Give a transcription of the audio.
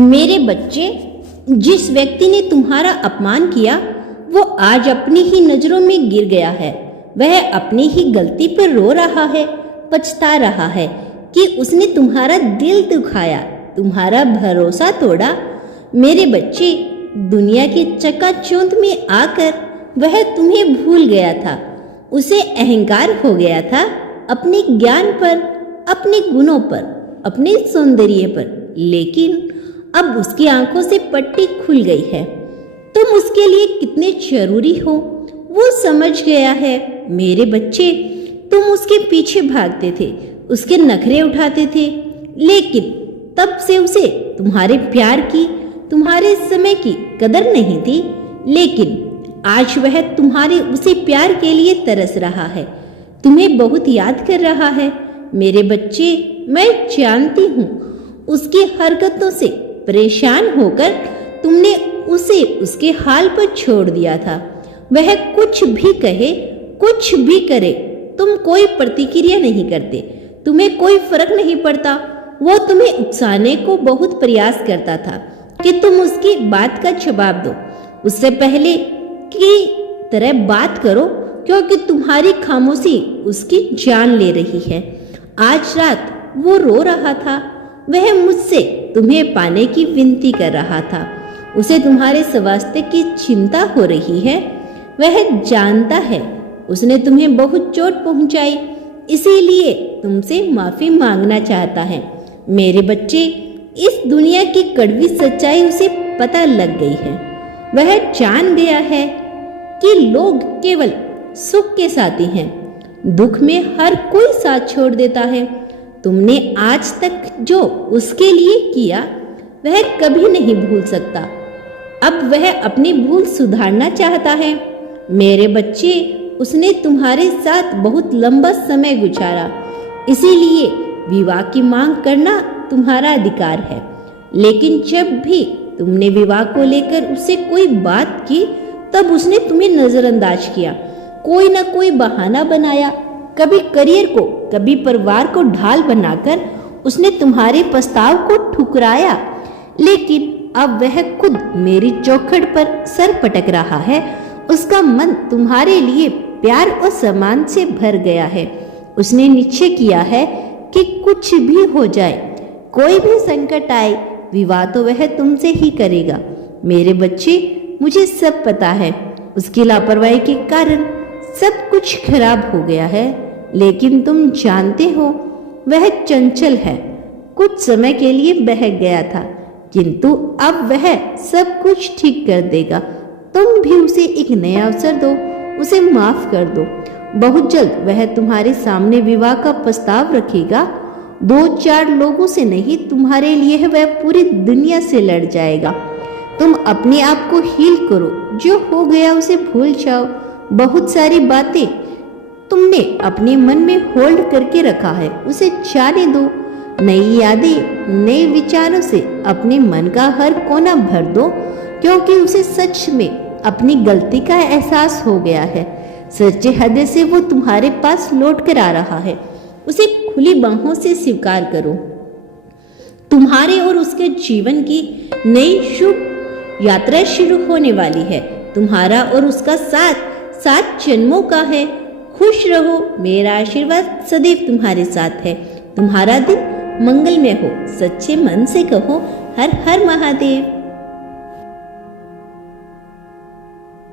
मेरे बच्चे, जिस व्यक्ति ने तुम्हारा अपमान किया वो आज अपनी ही नजरों में गिर गया है। वह अपनी ही गलती पर रो रहा है, पछता रहा है कि उसने तुम्हारा दिल दुखाया, तुम्हारा भरोसा तोड़ा। मेरे बच्चे, दुनिया के चकाचौंध में आकर वह तुम्हें भूल गया था। उसे अहंकार हो गया था अपने ज्ञान पर, अपने गुणों पर, अपने सौंदर्य पर। लेकिन अब उसकी आंखों से पट्टी खुल गई है। तुम उसके लिए कितने जरूरी हो वो समझ गया है। मेरे बच्चे, तुम उसके पीछे भागते थे, उसके नखरे उठाते थे, लेकिन तब से उसे तुम्हारे प्यार की, तुम्हारे समय की कदर नहीं थी। लेकिन आज वह तुम्हारे उसे प्यार के लिए तरस रहा है, तुम्हें बहुत याद कर रहा है। मेरे बच्चे, मैं जानती हूँ उसकी हरकतों से परेशान होकर तुमने उसे उसके हाल पर छोड़ दिया था। वह कुछ भी कहे, कुछ भी करे, तुम कोई प्रतिक्रिया नहीं करते, तुम्हें कोई फर्क नहीं पड़ता। वो तुम्हें उकसाने को बहुत प्रयास करता था कि तुम उसकी बात का जवाब दो, उससे पहले की तरह बात करो, क्योंकि तुम्हारी खामोशी उसकी जान ले रही है। आज रात वो रो रहा था, वह मुझसे तुम्हें पाने की विनती कर रहा था। उसे तुम्हारे स्वास्थ्य की चिंता हो रही है। वह जानता है उसने तुम्हें बहुत चोट पहुंचाई, इसीलिए तुमसे माफी मांगना चाहता है। मेरे बच्चे, इस दुनिया की कड़वी सच्चाई उसे पता लग गई है। वह जान गया है कि लोग केवल सुख के साथी हैं, दुख में हर कोई साथ छोड़ देता है। तुमने आज तक जो उसके लिए किया वह कभी नहीं भूल सकता। अब वह अपनी भूल सुधारना चाहता है। मेरे बच्चे, उसने तुम्हारे साथ बहुत लंबा समय गुजारा, इसीलिए विवाह की मांग करना तुम्हारा अधिकार है। लेकिन जब भी तुमने विवाह को लेकर उससे कोई बात की तब उसने तुम्हें नजरअंदाज किया, कोई ना कोई बहाना बनाया। कभी करियर को, कभी परिवार को ढाल बनाकर उसने तुम्हारे प्रस्ताव को ठुकराया। लेकिन अब वह खुद मेरी चौखट पर सर पटक रहा है। उसका मन तुम्हारे लिए प्यार और सम्मान से भर गया है। उसने निश्चय किया है कि कुछ भी हो जाए, कोई भी संकट आए, विवाह तो वह तुमसे ही करेगा। मेरे बच्चे, मुझे सब पता है, उसकी लापरवाही के कारण सब कुछ खराब हो गया है। लेकिन तुम जानते हो वह चंचल है, कुछ समय के लिए बहक गया था, किंतु अब वह सब कुछ ठीक कर देगा। तुम भी उसे एक नया अवसर दो, उसे माफ कर दो। बहुत जल्द वह तुम्हारे सामने विवाह का प्रस्ताव रखेगा। 2-4 लोगों से नहीं, तुम्हारे लिए वह पूरी दुनिया से लड़ जाएगा। तुम अपने आप को हील करो, जो हो गया उसे भूल जाओ। बहुत सारी बातें तुमने अपने मन में होल्ड करके रखा है, उसे जाने दो। नई यादें, नए विचारों से अपने मन का हर कोना भर दो, क्योंकि उसे सच में अपनी गलती का एहसास हो गया है। सच्चे हृदय से वो तुम्हारे पास लौट कर आ रहा है। उसे खुली बाहों से स्वीकार करो। तुम्हारे और उसके जीवन की नई शुभ यात्रा शुरू होने वाली है। तुम्हारा और उसका साथ 7 जन्मों का है। खुश रहो, मेरा आशीर्वाद सदैव तुम्हारे साथ है। तुम्हारा दिन मंगलमय हो। सच्चे मन से कहो, हर हर महादेव।